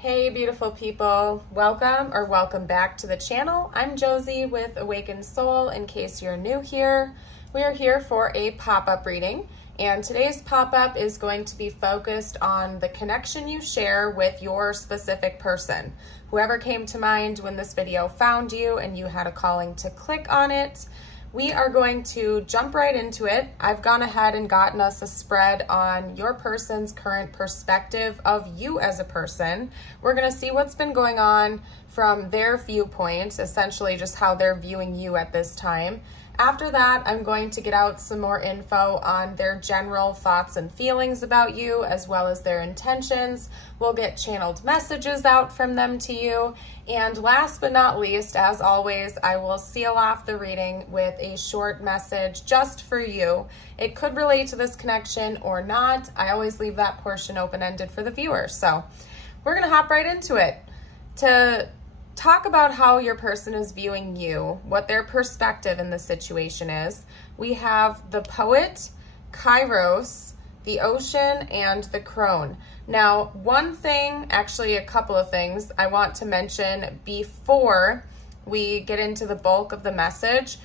Hey beautiful people, welcome back to the channel. I'm Josie with Awakened Soul. In case you're new here, we are here for a pop-up reading, and today's pop-up is going to be focused on the connection you share with your specific person. Whoever came to mind when this video found you and you had a calling to click on it, we are going to jump right into it. I've gone ahead and gotten us a spread on your person's current perspective of you as a person. We're going to see what's been going on from their viewpoint, essentially just how they're viewing you at this time. After that, I'm going to get out some more info on their general thoughts and feelings about you, as well as their intentions. We'll get channeled messages out from them to you. And last but not least, as always, I will seal off the reading with a short message just for you. It could relate to this connection or not. I always leave that portion open-ended for the viewer. So we're gonna hop right into it. To talk about how your person is viewing you, what their perspective in the situation is, we have the Poet, Kairos, the Ocean, and the Crone. Now, one thing, actually a couple of things I want to mention before we get into the bulk of the message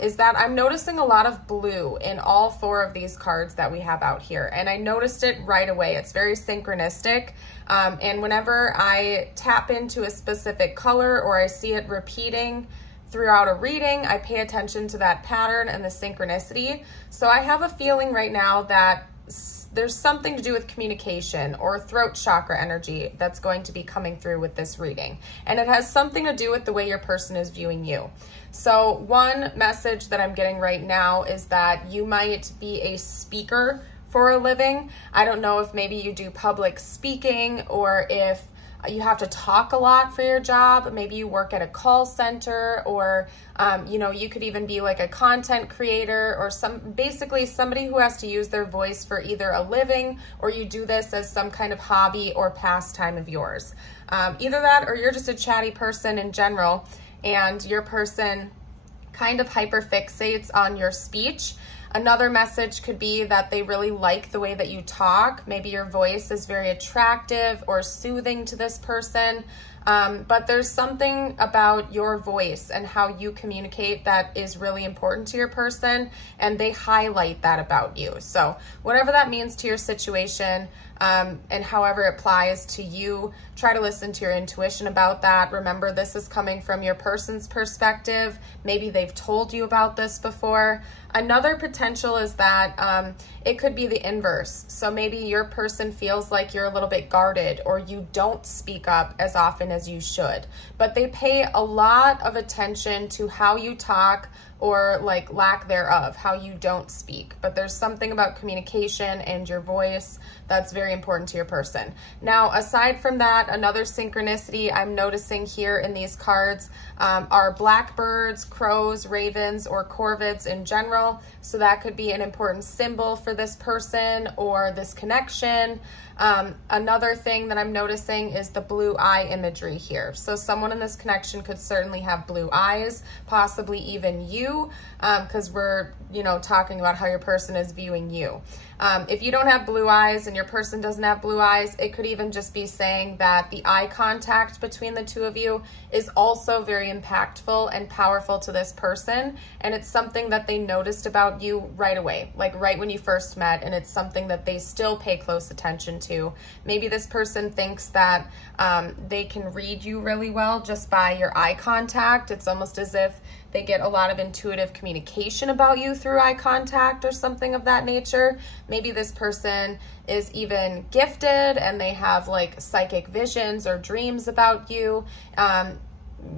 is that I'm noticing a lot of blue in all four of these cards that we have out here. And I noticed it right away. It's very synchronistic. And whenever I tap into a specific color or I see it repeating throughout a reading, I pay attention to that pattern and the synchronicity. So I have a feeling right now that there's something to do with communication or throat chakra energy that's going to be coming through with this reading. And it has something to do with the way your person is viewing you. So one message that I'm getting right now is that you might be a speaker for a living. I don't know if maybe you do public speaking or if you have to talk a lot for your job. Maybe you work at a call center, or you know, you could even be like a content creator or basically somebody who has to use their voice for either a living, or you do this as some kind of hobby or pastime of yours. Either that, or you're just a chatty person in general, and your person kind of hyperfixates on your speech. Another message could be that they really like the way that you talk. Maybe your voice is very attractive or soothing to this person. But there's something about your voice and how you communicate that is really important to your person, and they highlight that about you. So whatever that means to your situation, and however it applies to you, try to listen to your intuition about that. Remember, this is coming from your person's perspective. Maybe they've told you about this before. Another potential is that it could be the inverse. So maybe your person feels like you're a little bit guarded, or you don't speak up as often as you should, but they pay a lot of attention to how you talk, or like lack thereof, how you don't speak. But there's something about communication and your voice that's very important to your person. Now, aside from that, another synchronicity I'm noticing here in these cards are blackbirds, crows, ravens, or corvids in general. So that could be an important symbol for this person or this connection. Another thing that I'm noticing is the blue eye imagery here. So someone in this connection could certainly have blue eyes, possibly even you, because we're, you know, talking about how your person is viewing you. If you don't have blue eyes and your person doesn't have blue eyes, it could even just be saying that the eye contact between the two of you is also very impactful and powerful to this person. And it's something that they noticed about you right away, like right when you first met, and it's something that they still pay close attention to. Maybe this person thinks that they can read you really well just by your eye contact. It's almost as if they get a lot of intuitive communication about you through eye contact or something of that nature. Maybe this person is even gifted and they have like psychic visions or dreams about you.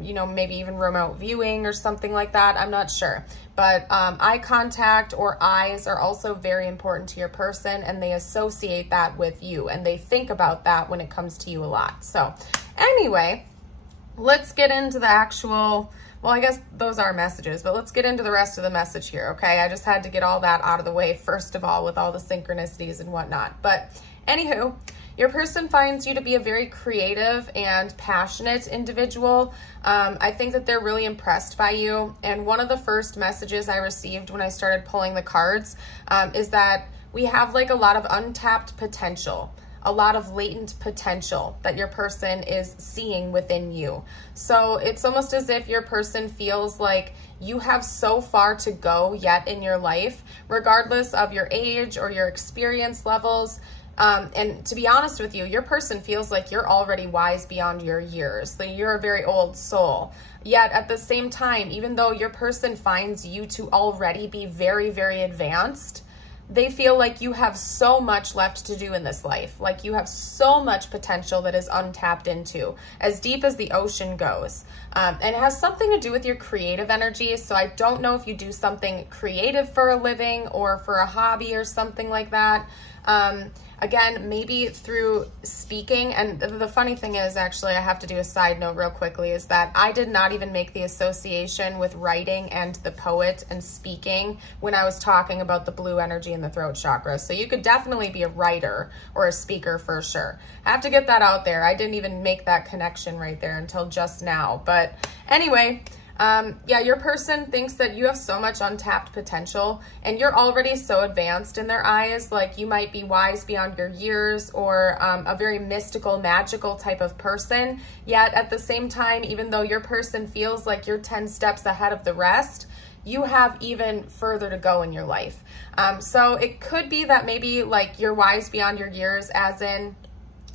You know, maybe even remote viewing or something like that. I'm not sure. But eye contact or eyes are also very important to your person, and they associate that with you, and they think about that when it comes to you a lot. So anyway, let's get into the actual, well, I guess those are messages, but let's get into the rest of the message here, okay? I just had to get all that out of the way first of all with all the synchronicities and whatnot. But anywho, your person finds you to be a very creative and passionate individual. I think that they're really impressed by you. And one of the first messages I received when I started pulling the cards is that we have like a lot of untapped potential. a lot of latent potential that your person is seeing within you. So it's almost as if your person feels like you have so far to go yet in your life, regardless of your age or your experience levels. And to be honest with you, your person feels like you're already wise beyond your years. So you're a very old soul. Yet at the same time, even though your person finds you to already be very, very advanced, they feel like you have so much left to do in this life. Like you have so much potential that is untapped into, as deep as the ocean goes. And it has something to do with your creative energy. So I don't know if you do something creative for a living or for a hobby or something like that. Again, maybe through speaking. And the funny thing is, actually, I have to do a side note real quickly, is that I did not even make the association with writing and the poet and speaking when I was talking about the blue energy in the throat chakra. So you could definitely be a writer or a speaker for sure. I have to get that out there. I didn't even make that connection right there until just now. But anyway, yeah, your person thinks that you have so much untapped potential and you're already so advanced in their eyes. Like you might be wise beyond your years or a very mystical, magical type of person. Yet at the same time, even though your person feels like you're 10 steps ahead of the rest, you have even further to go in your life. So it could be that maybe like you're wise beyond your years, as in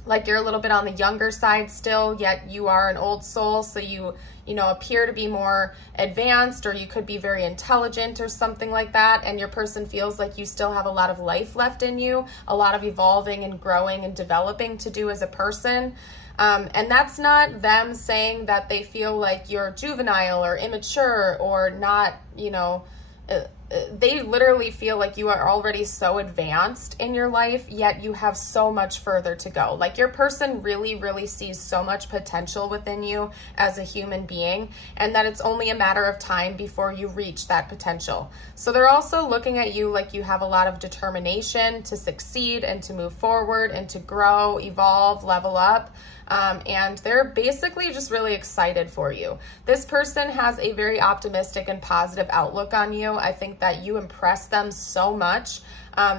like you're a little bit on the younger side still, yet you are an old soul. So you know, appear to be more advanced, or you could be very intelligent or something like that. And your person feels like you still have a lot of life left in you, a lot of evolving and growing and developing to do as a person. And that's not them saying that they feel like you're juvenile or immature or not, you know, they literally feel like you are already so advanced in your life, yet you have so much further to go. Like your person really, really sees so much potential within you as a human being, and that it's only a matter of time before you reach that potential. So they're also looking at you like you have a lot of determination to succeed and to move forward and to grow, evolve, level up. And they're basically just really excited for you. This person has a very optimistic and positive outlook on you. I think that you impress them so much.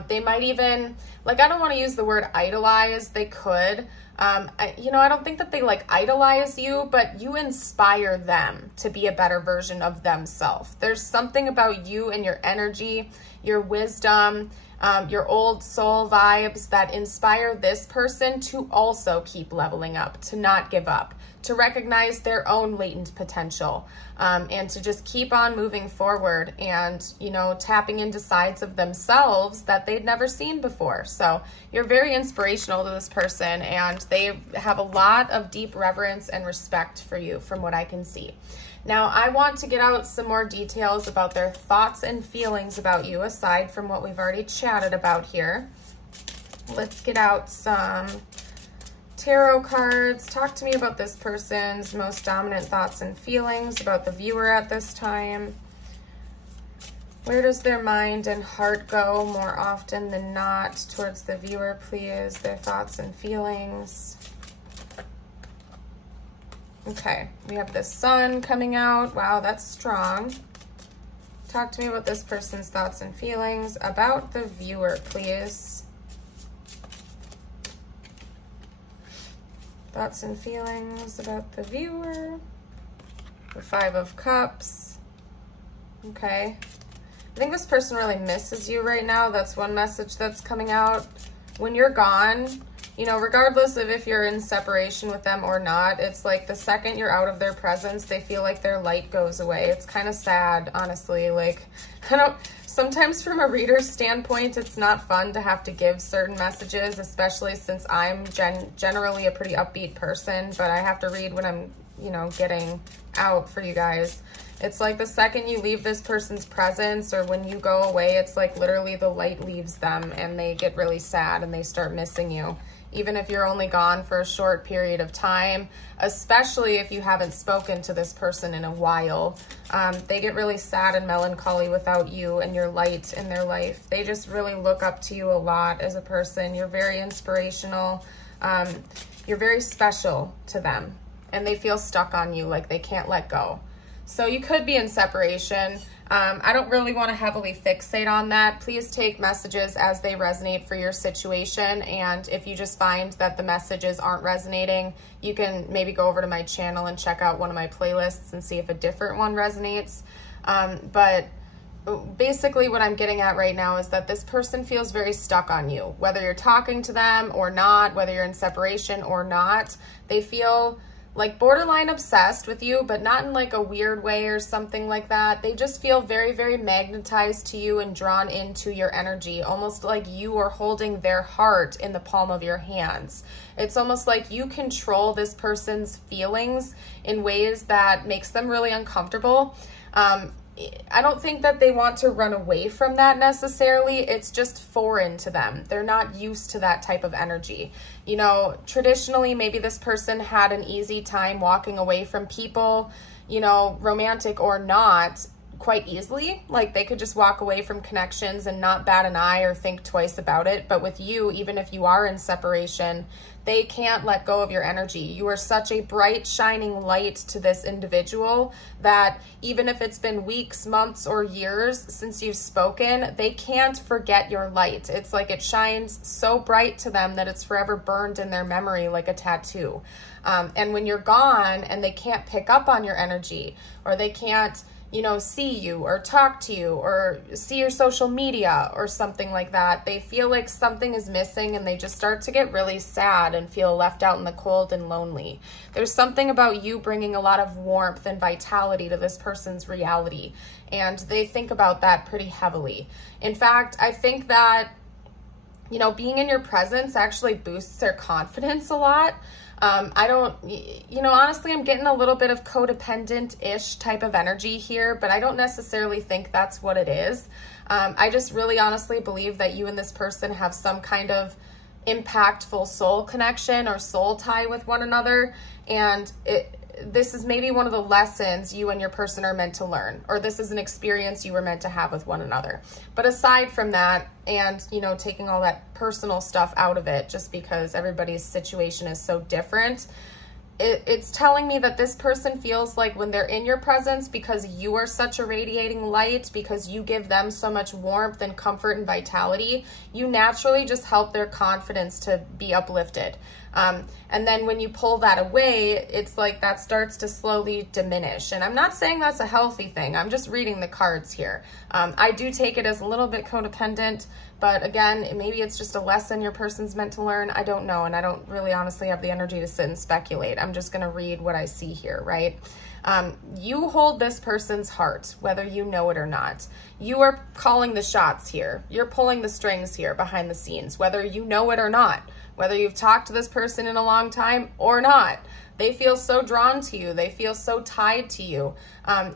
They might even, like, I don't want to use the word idolize. They could. You know, I don't think that they like idolize you, but you inspire them to be a better version of themselves. There's something about you and your energy, your wisdom, your old soul vibes that inspire this person to also keep leveling up, to not give up, to recognize their own latent potential, and to just keep on moving forward and, you know, tapping into sides of themselves that they'd never seen before. So you're very inspirational to this person, and they have a lot of deep reverence and respect for you from what I can see. Now, I want to get out some more details about their thoughts and feelings about you, aside from what we've already chatted about here. Let's get out some tarot cards. Talk to me about this person's most dominant thoughts and feelings about the viewer at this time. Where does their mind and heart go more often than not towards the viewer, please? Their thoughts and feelings. Okay, we have the sun coming out. Wow, that's strong. Talk to me about this person's thoughts and feelings about the viewer, please. Thoughts and feelings about the viewer. The Five of Cups. Okay. I think this person really misses you right now. That's one message that's coming out. When you're gone, you know, regardless of if you're in separation with them or not, it's like the second you're out of their presence, they feel like their light goes away. It's kind of sad, honestly. Like, sometimes from a reader's standpoint, it's not fun to have to give certain messages, especially since I'm generally a pretty upbeat person, but I have to read when I'm, you know, getting out for you guys. It's like the second you leave this person's presence or when you go away, it's like literally the light leaves them and they get really sad and they start missing you. Even if you're only gone for a short period of time, especially if you haven't spoken to this person in a while, they get really sad and melancholy without you and your light in their life. They just really look up to you a lot as a person. You're very inspirational. You're very special to them, and they feel stuck on you, like they can't let go. So you could be in separation. I don't really want to heavily fixate on that. Please take messages as they resonate for your situation. And if you just find that the messages aren't resonating, you can maybe go over to my channel and check out one of my playlists and see if a different one resonates. But basically what I'm getting at right now is that this person feels very stuck on you, whether you're talking to them or not, whether you're in separation or not. They feel like borderline obsessed with you, but not in like a weird way or something like that. They just feel very, very magnetized to you and drawn into your energy, almost like you are holding their heart in the palm of your hands. It's almost like you control this person's feelings in ways that makes them really uncomfortable. I don't think that they want to run away from that necessarily. It's just foreign to them. They're not used to that type of energy. You know, traditionally, maybe this person had an easy time walking away from people, you know, romantic or not, quite easily. Like they could just walk away from connections and not bat an eye or think twice about it. But with you, even if you are in separation, they can't let go of your energy. You are such a bright, shining light to this individual that even if it's been weeks, months, or years since you've spoken, they can't forget your light. It's like it shines so bright to them that it's forever burned in their memory like a tattoo. And when you're gone and they can't pick up on your energy, or they can't, you know, see you or talk to you or see your social media or something like that, they feel like something is missing and they just start to get really sad and feel left out in the cold and lonely. There's something about you bringing a lot of warmth and vitality to this person's reality, and they think about that pretty heavily. In fact, I think that, you know, being in your presence actually boosts their confidence a lot. You know, honestly, I'm getting a little bit of codependent-ish type of energy here, but I don't necessarily think that's what it is. I just really honestly believe that you and this person have some kind of impactful soul connection or soul tie with one another, and this is maybe one of the lessons you and your person are meant to learn, or this is an experience you were meant to have with one another. But aside from that, and, you know, taking all that personal stuff out of it, just because everybody's situation is so different, it's telling me that this person feels like when they're in your presence, because you are such a radiating light, because you give them so much warmth and comfort and vitality, you naturally just help their confidence to be uplifted. And then when you pull that away, it's like that starts to slowly diminish. And I'm not saying that's a healthy thing. I'm just reading the cards here. I do take it as a little bit codependent, but again, maybe it's just a lesson your person's meant to learn. I don't know. And I don't really honestly have the energy to sit and speculate. I'm just going to read what I see here, right? You hold this person's heart, whether you know it or not. You are calling the shots here. You're pulling the strings here behind the scenes, whether you know it or not, whether you've talked to this person in a long time or not. They feel so drawn to you. They feel so tied to you.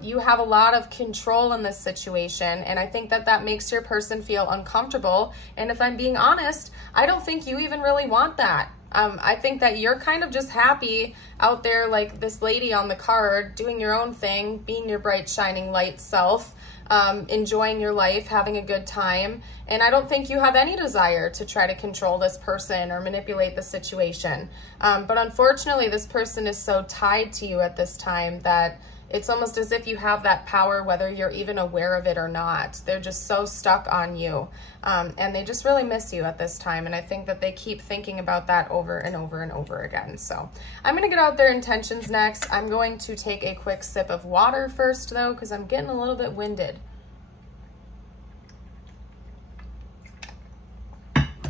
You have a lot of control in this situation, and I think that that makes your person feel uncomfortable. And if I'm being honest, I don't think you even really want that. I think that you're kind of just happy out there like this lady on the card, doing your own thing, being your bright, shining light self, enjoying your life, having a good time. And I don't think you have any desire to try to control this person or manipulate the situation. But unfortunately, this person is so tied to you at this time that it's almost as if you have that power, whether you're even aware of it or not. They're just so stuck on you, and they just really miss you at this time. And I think that they keep thinking about that over and over and over again. So I'm going to get out their intentions next. I'm going to take a quick sip of water first, though, because I'm getting a little bit winded.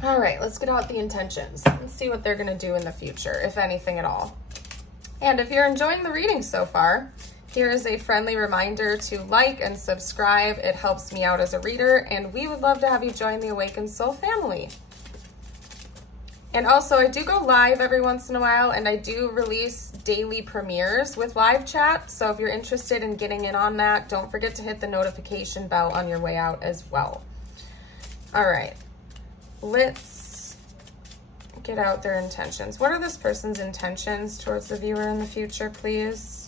All right, let's get out the intentions and see what they're going to do in the future, if anything at all. And if you're enjoying the reading so far, here is a friendly reminder to like and subscribe. It helps me out as a reader, and we would love to have you join the Awakened Soul family. And also, I do go live every once in a while, and I do release daily premieres with live chat. So if you're interested in getting in on that, don't forget to hit the notification bell on your way out as well. All right, let's get out their intentions. What are this person's intentions towards the viewer in the future, please?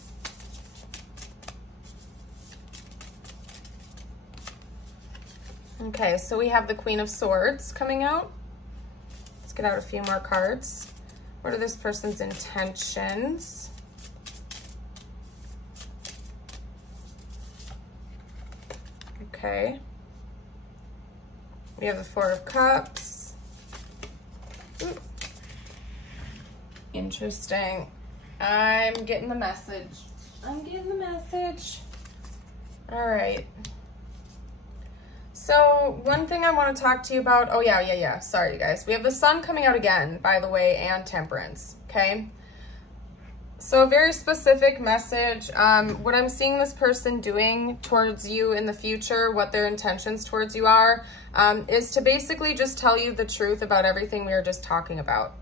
Okay, so we have the Queen of Swords coming out. Let's get out a few more cards. What are this person's intentions? Okay. We have the Four of Cups. Ooh. Interesting. I'm getting the message. I'm getting the message. All right. So one thing I want to talk to you about, oh yeah. Sorry, you guys. We have the Sun coming out again, by the way, and Temperance, okay? So a very specific message. What I'm seeing this person doing towards you in the future, what their intentions towards you are, is to basically just tell you the truth about everything we were just talking about.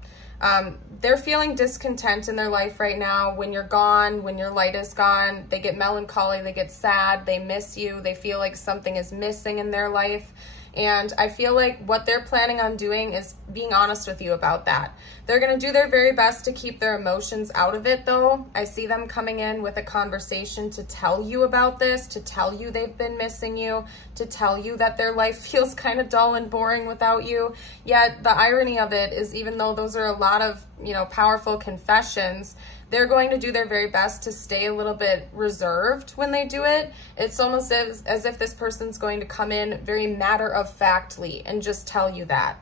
They're feeling discontent in their life right now. When you're gone, when your light is gone, they get melancholy, they get sad, they miss you, they feel like something is missing in their life. And I feel like what they're planning on doing is being honest with you about that. They're going to do their very best to keep their emotions out of it, though. I see them coming in with a conversation to tell you about this, to tell you they've been missing you, to tell you that their life feels kind of dull and boring without you. Yet the irony of it is, even though those are a lot of, you know, powerful confessions, they're going to do their very best to stay a little bit reserved when they do it. It's almost as if this person's going to come in very matter-of-factly and just tell you that.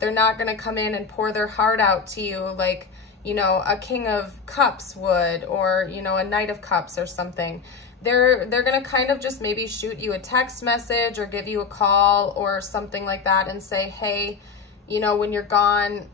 They're not going to come in and pour their heart out to you like, you know, a King of Cups would, or, you know, a Knight of Cups or something. They're going to kind of just maybe shoot you a text message or give you a call or something like that and say, hey, you know, when you're gone,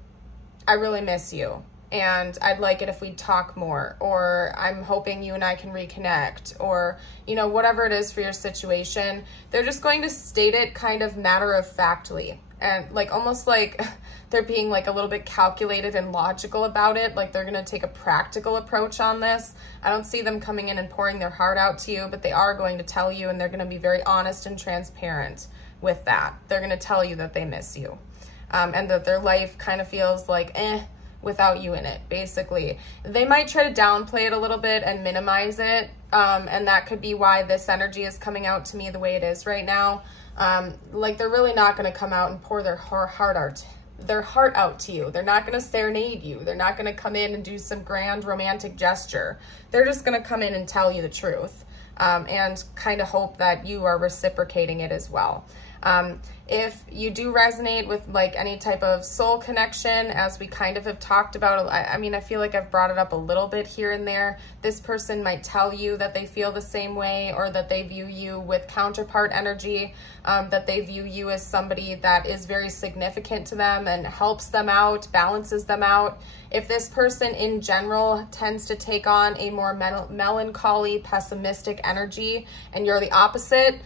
I really miss you. And I'd like it if we'd talk more, or I'm hoping you and I can reconnect, or, you know, whatever it is for your situation. They're just going to state it kind of matter-of-factly, and like almost like they're being like a little bit calculated and logical about it. Like they're going to take a practical approach on this. I don't see them coming in and pouring their heart out to you, but they are going to tell you, and they're going to be very honest and transparent with that. They're going to tell you that they miss you, and that their life kind of feels like without you in it, basically. They might try to downplay it a little bit and minimize it, and that could be why this energy is coming out to me the way it is right now. Like they're really not going to come out and pour their heart out to you. They're not going to serenade you. They're not going to come in and do some grand romantic gesture. They're just going to come in and tell you the truth, and kind of hope that you are reciprocating it as well. If you do resonate with like any type of soul connection, as we kind of have talked about, I mean, I feel like I've brought it up a little bit here and there. This person might tell you that they feel the same way, or that they view you with counterpart energy, that they view you as somebody that is very significant to them and helps them out, balances them out. If this person in general tends to take on a more melancholy, pessimistic energy, and you're the opposite,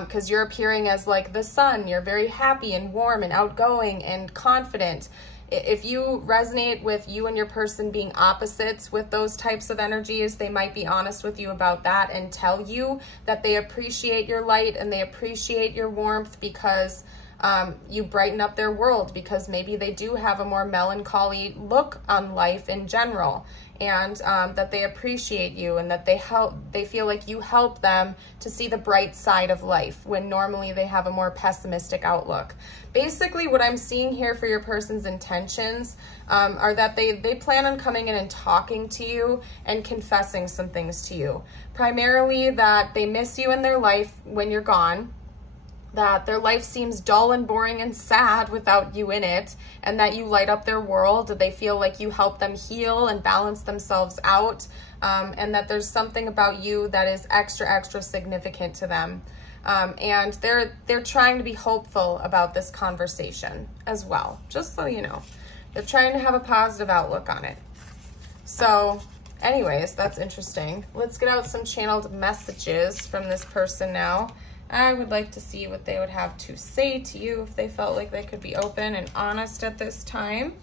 because you're appearing as like the sun, you're very happy and warm and outgoing and confident. If you resonate with you and your person being opposites with those types of energies, they might be honest with you about that and tell you that they appreciate your light and they appreciate your warmth because you brighten up their world, because maybe they do have a more melancholy look on life in general, and that they appreciate you and that they feel like you help them to see the bright side of life when normally they have a more pessimistic outlook. Basically, what I'm seeing here for your person's intentions are that they plan on coming in and talking to you and confessing some things to you. Primarily that they miss you in their life when you're gone, that their life seems dull and boring and sad without you in it, and that you light up their world. They feel like you help them heal and balance themselves out, and that there's something about you that is extra significant to them. And they're trying to be hopeful about this conversation as well, just so you know. They're trying to have a positive outlook on it. So anyways, that's interesting. Let's get out some channeled messages from this person now. I would like to see what they would have to say to you if they felt like they could be open and honest at this time.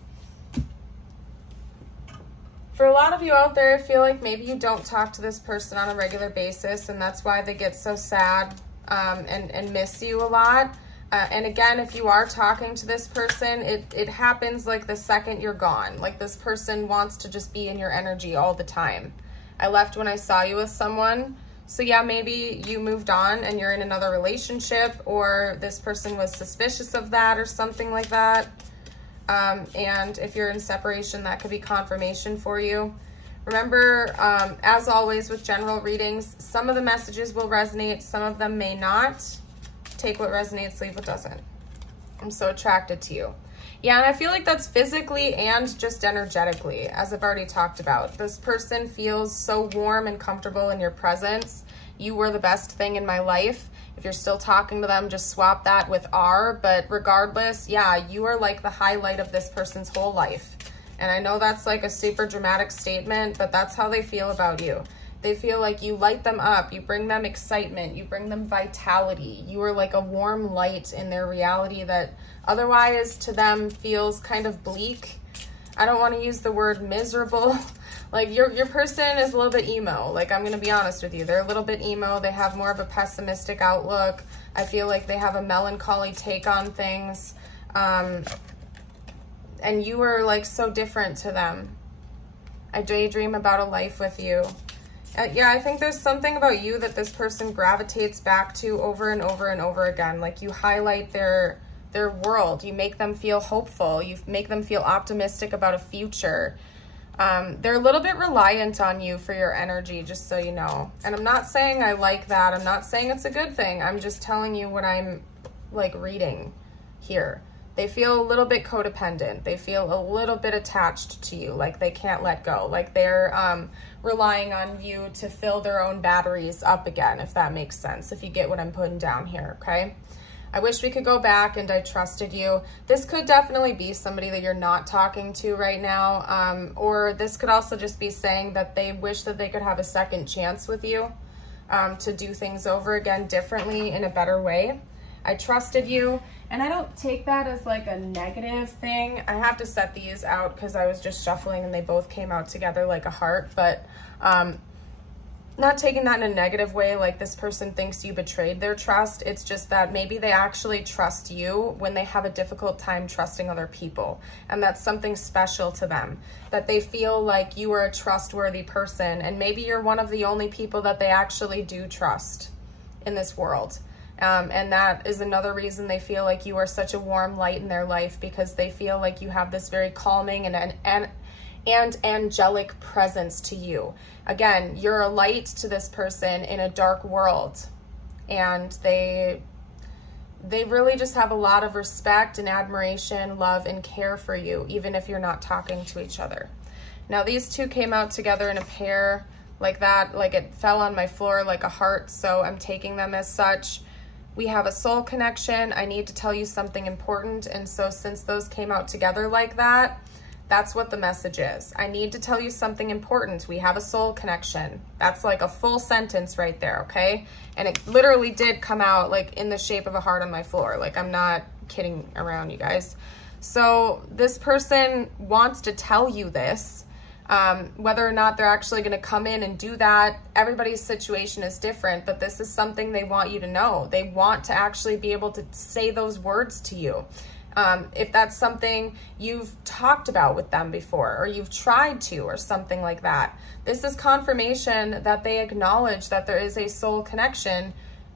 For a lot of you out there, I feel like maybe you don't talk to this person on a regular basis, and that's why they get so sad and miss you a lot. And again, if you are talking to this person, it happens like the second you're gone. Like this person wants to just be in your energy all the time. I left when I saw you with someone. So yeah, maybe you moved on and you're in another relationship, or this person was suspicious of that or something like that. And if you're in separation, that could be confirmation for you. Remember, as always with general readings, some of the messages will resonate, some of them may not. take what resonates, leave what doesn't. I'm so attracted to you. Yeah, and I feel like that's physically and just energetically, as I've already talked about. This person feels so warm and comfortable in your presence. You were the best thing in my life. If you're still talking to them, just swap that with are. But regardless, yeah, you are like the highlight of this person's whole life. And I know that's like a super dramatic statement, but that's how they feel about you. They feel like you light them up, you bring them excitement, you bring them vitality. You are like a warm light in their reality that otherwise to them feels kind of bleak. I don't want to use the word miserable. Like your person is a little bit emo. Like, I'm going to be honest with you. They're a little bit emo. They have more of a pessimistic outlook. I feel like they have a melancholy take on things. And you are like so different to them. I daydream about a life with you. Yeah, I think there's something about you that this person gravitates back to over and over and over again. Like, you highlight their world. You make them feel hopeful. You make them feel optimistic about a future. They're a little bit reliant on you for your energy, just so you know. And I'm not saying I like that. I'm not saying it's a good thing. I'm just telling you what I'm like reading here. They feel a little bit codependent. They feel a little bit attached to you, like they can't let go. Like they're relying on you to fill their own batteries up again, if that makes sense, if you get what I'm putting down here, okay? I wish we could go back and I trusted you. This could definitely be somebody that you're not talking to right now, or this could also just be saying that they wish that they could have a second chance with you to do things over again differently in a better way. I trusted you, and I don't take that as like a negative thing. I have to set these out because I was just shuffling and they both came out together like a heart, but not taking that in a negative way, like this person thinks you betrayed their trust. It's just that maybe they actually trust you when they have a difficult time trusting other people. And that's something special to them, that they feel like you are a trustworthy person. And maybe you're one of the only people that they actually do trust in this world. And that is another reason they feel like you are such a warm light in their life, because they feel like you have this very calming and angelic presence to you. Again, you're a light to this person in a dark world, and they really just have a lot of respect and admiration, love, and care for you, even if you're not talking to each other. Now, these two came out together in a pair like that, like it fell on my floor like a heart, so I'm taking them as such. We have a soul connection. I need to tell you something important, and so since those came out together like that, that's what the message is. I need to tell you something important. We have a soul connection. That's like a full sentence right there, okay? And it literally did come out like in the shape of a heart on my floor. Like, I'm not kidding around, you guys. So this person wants to tell you this. Whether or not they're actually going to come in and do that, everybody's situation is different, but this is something they want you to know. They want to actually be able to say those words to you. If that's something you've talked about with them before, or you've tried to, or something like that. This is confirmation that they acknowledge that there is a soul connection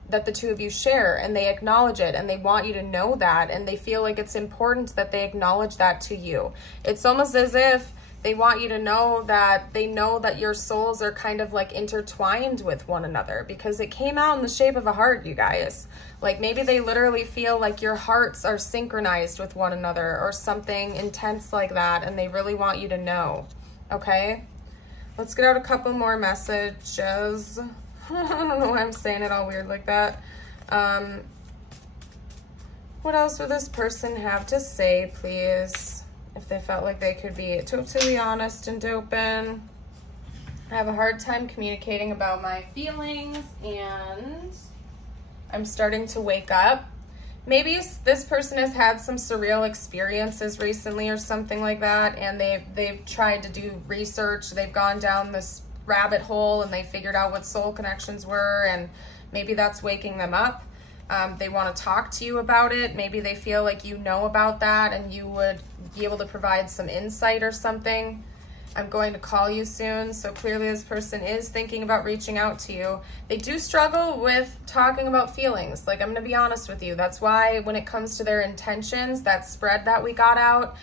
that the two of you share, and they acknowledge it, and they want you to know that, and they feel like it's important that they acknowledge that to you. It's almost as if they want you to know that they know that your souls are kind of like intertwined with one another, because it came out in the shape of a heart, you guys. Like, maybe they literally feel like your hearts are synchronized with one another or something intense like that, and they really want you to know, okay? Let's get out a couple more messages. I don't know why I'm saying it all weird like that. What else would this person have to say, please? If they felt like they could be totally honest and open. I have a hard time communicating about my feelings, and I'm starting to wake up. Maybe this person has had some surreal experiences recently or something like that, and they've tried to do research. They've gone down this rabbit hole and they figured out what soul connections were, and maybe that's waking them up. They want to talk to you about it. Maybe they feel like you know about that and you would be able to provide some insight or something. I'm going to call you soon. So clearly this person is thinking about reaching out to you. They do struggle with talking about feelings. Like, I'm going to be honest with you. That's why when it comes to their intentions, that spread that we got out,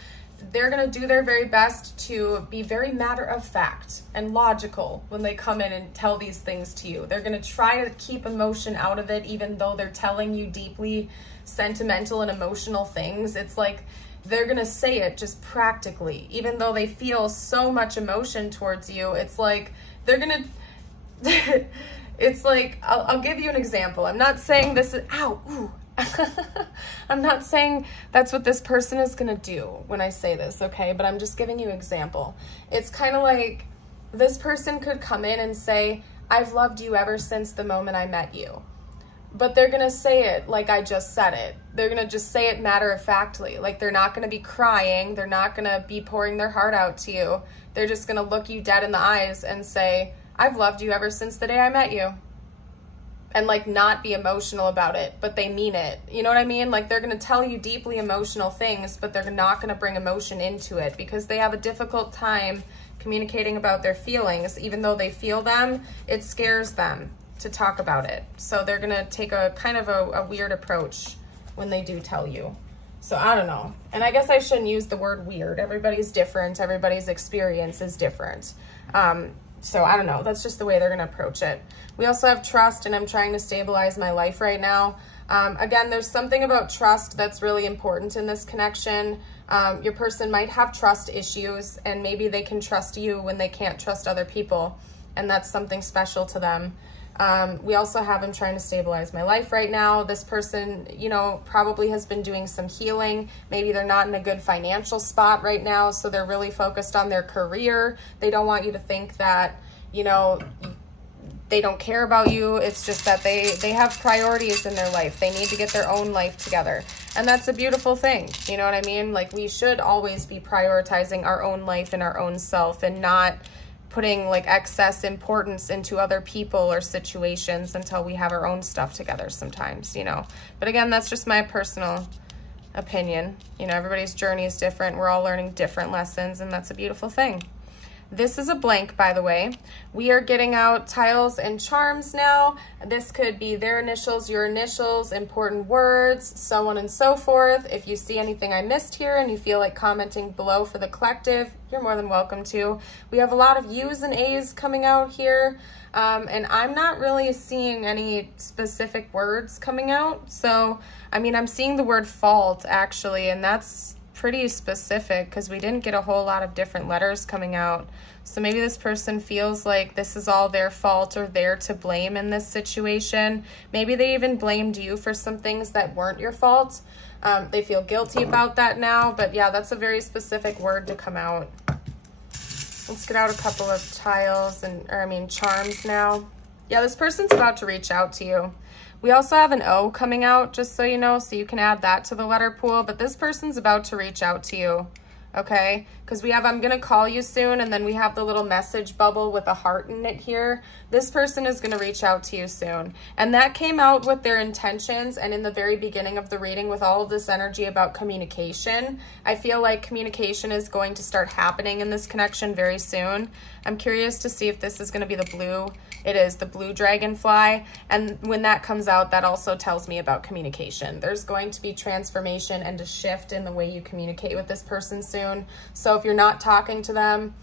they're going to do their very best to be very matter of fact and logical when they come in and tell these things to you. They're going to try to keep emotion out of it, even though they're telling you deeply sentimental and emotional things. It's like they're going to say it just practically, even though they feel so much emotion towards you. It's like they're going to, it's like, I'll give you an example. I'm not saying this is, ow, ooh. I'm not saying that's what this person is gonna do when I say this, okay? But I'm just giving you an example. It's kind of like this person could come in and say, I've loved you ever since the moment I met you. But they're gonna say it like I just said it. They're gonna just say it matter-of-factly. Like they're not gonna be crying. They're not gonna be pouring their heart out to you. They're just gonna look you dead in the eyes and say, I've loved you ever since the day I met you. And like not be emotional about it, but they mean it. You know what I mean? Like they're gonna tell you deeply emotional things, but they're not gonna bring emotion into it because they have a difficult time communicating about their feelings. Even though they feel them, it scares them to talk about it. So they're gonna take a kind of a weird approach when they do tell you. So I don't know. And I guess I shouldn't use the word weird. Everybody's different. Everybody's experience is different. So I don't know, that's just the way they're gonna approach it. We also have trust, and I'm trying to stabilize my life right now. Again, there's something about trust that's really important in this connection. Your person might have trust issues, and maybe they can trust you when they can't trust other people, and that's something special to them. We also have I'm trying to stabilize my life right now. This person, you know, probably has been doing some healing. Maybe they're not in a good financial spot right now, so they're really focused on their career. They don't want you to think that, you know, they don't care about you. It's just that they have priorities in their life. They need to get their own life together. And that's a beautiful thing. You know what I mean? Like we should always be prioritizing our own life and our own self and not putting like excess importance into other people or situations until we have our own stuff together sometimes, you know. But again, that's just my personal opinion. You know, everybody's journey is different. We're all learning different lessons, and that's a beautiful thing. This is a blank, by the way. We are getting out tiles and charms now. This could be their initials, your initials, important words, so on and so forth. If you see anything I missed here and you feel like commenting below for the collective, you're more than welcome to. We have a lot of U's and A's coming out here, and I'm not really seeing any specific words coming out. So, I mean, I'm seeing the word fault, actually, and that's pretty specific because we didn't get a whole lot of different letters coming out. So maybe this person feels like this is all their fault or they're to blame in this situation. Maybe they even blamed you for some things that weren't your fault. They feel guilty about that now, but yeah, that's a very specific word to come out. Let's get out a couple of tiles charms now. Yeah, this person's about to reach out to you. We also have an O coming out, just so you know, so you can add that to the letter pool, but this person's about to reach out to you, okay? Because we have I'm gonna call you soon, and then we have the little message bubble with a heart in it here. This person is gonna reach out to you soon. And that came out with their intentions, and in the very beginning of the reading with all of this energy about communication. I feel like communication is going to start happening in this connection very soon. I'm curious to see if this is gonna be the blue. It is the blue dragonfly, and when that comes out, that also tells me about communication. There's going to be transformation and a shift in the way you communicate with this person soon. So if you're not talking to them,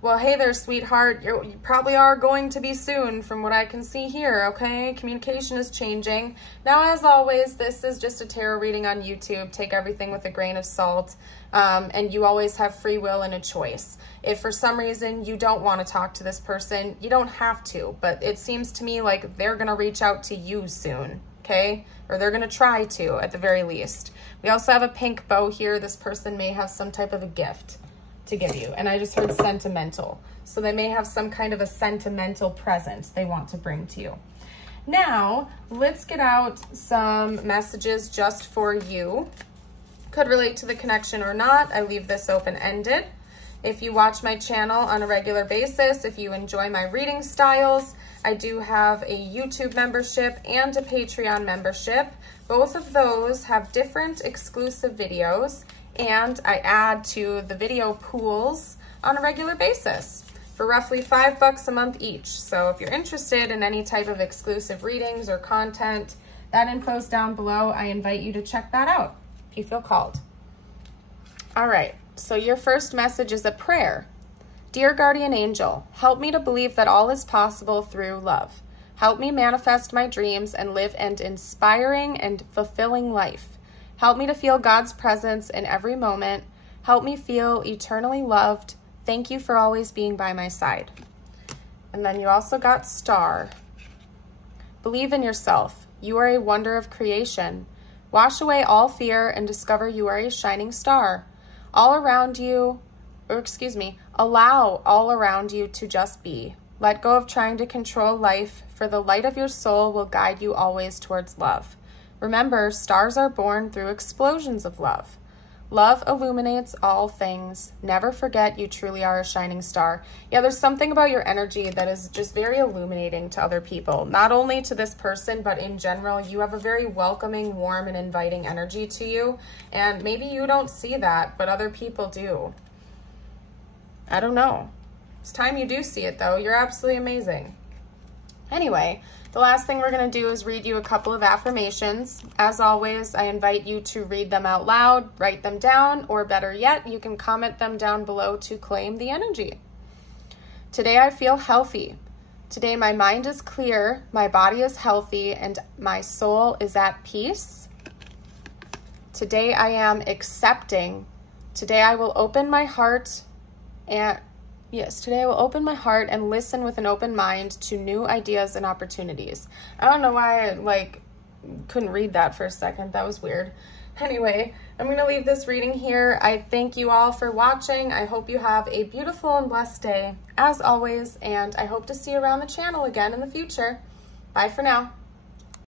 well, hey there, sweetheart, you probably are going to be soon from what I can see here, okay? Communication is changing. Now, as always, this is just a tarot reading on YouTube. Take everything with a grain of salt, and you always have free will and a choice. If for some reason you don't want to talk to this person, you don't have to, but it seems to me like they're going to reach out to you soon, okay? Or they're going to try to, at the very least. We also have a pink bow here. This person may have some type of a gift to give you, and I just heard sentimental. So they may have some kind of a sentimental present they want to bring to you. Now, let's get out some messages just for you. Could relate to the connection or not. I leave this open-ended. If you watch my channel on a regular basis, if you enjoy my reading styles, I do have a YouTube membership and a Patreon membership. Both of those have different exclusive videos, and I add to the video pools on a regular basis for roughly $5 a month each. So if you're interested in any type of exclusive readings or content, that info's down below. I invite you to check that out if you feel called. All right, So your first message is a prayer. Dear guardian angel, help me to believe that all is possible through love. Help me manifest my dreams and live an inspiring and fulfilling life. Help me to feel God's presence in every moment. Help me feel eternally loved. Thank you for always being by my side. And then you also got star. Believe in yourself. You are a wonder of creation. Wash away all fear and discover you are a shining star. All around you, allow all around you to just be. Let go of trying to control life, for the light of your soul will guide you always towards love. Remember, stars are born through explosions of love. Love illuminates all things. Never forget you truly are a shining star. Yeah, there's something about your energy that is just very illuminating to other people. Not only to this person, but in general, you have a very welcoming, warm, and inviting energy to you. And maybe you don't see that, but other people do. I don't know. It's time you do see it, though. You're absolutely amazing. Anyway, the last thing we're going to do is read you a couple of affirmations. As always, I invite you to read them out loud, write them down, or better yet, you can comment them down below to claim the energy. Today I feel healthy. Today my mind is clear, my body is healthy, and my soul is at peace. Today I am accepting. Today I will open my heart and today I will open my heart and listen with an open mind to new ideas and opportunities. I don't know why I couldn't read that for a second. That was weird. Anyway, I'm going to leave this reading here. I thank you all for watching. I hope you have a beautiful and blessed day, as always, and I hope to see you around the channel again in the future. Bye for now.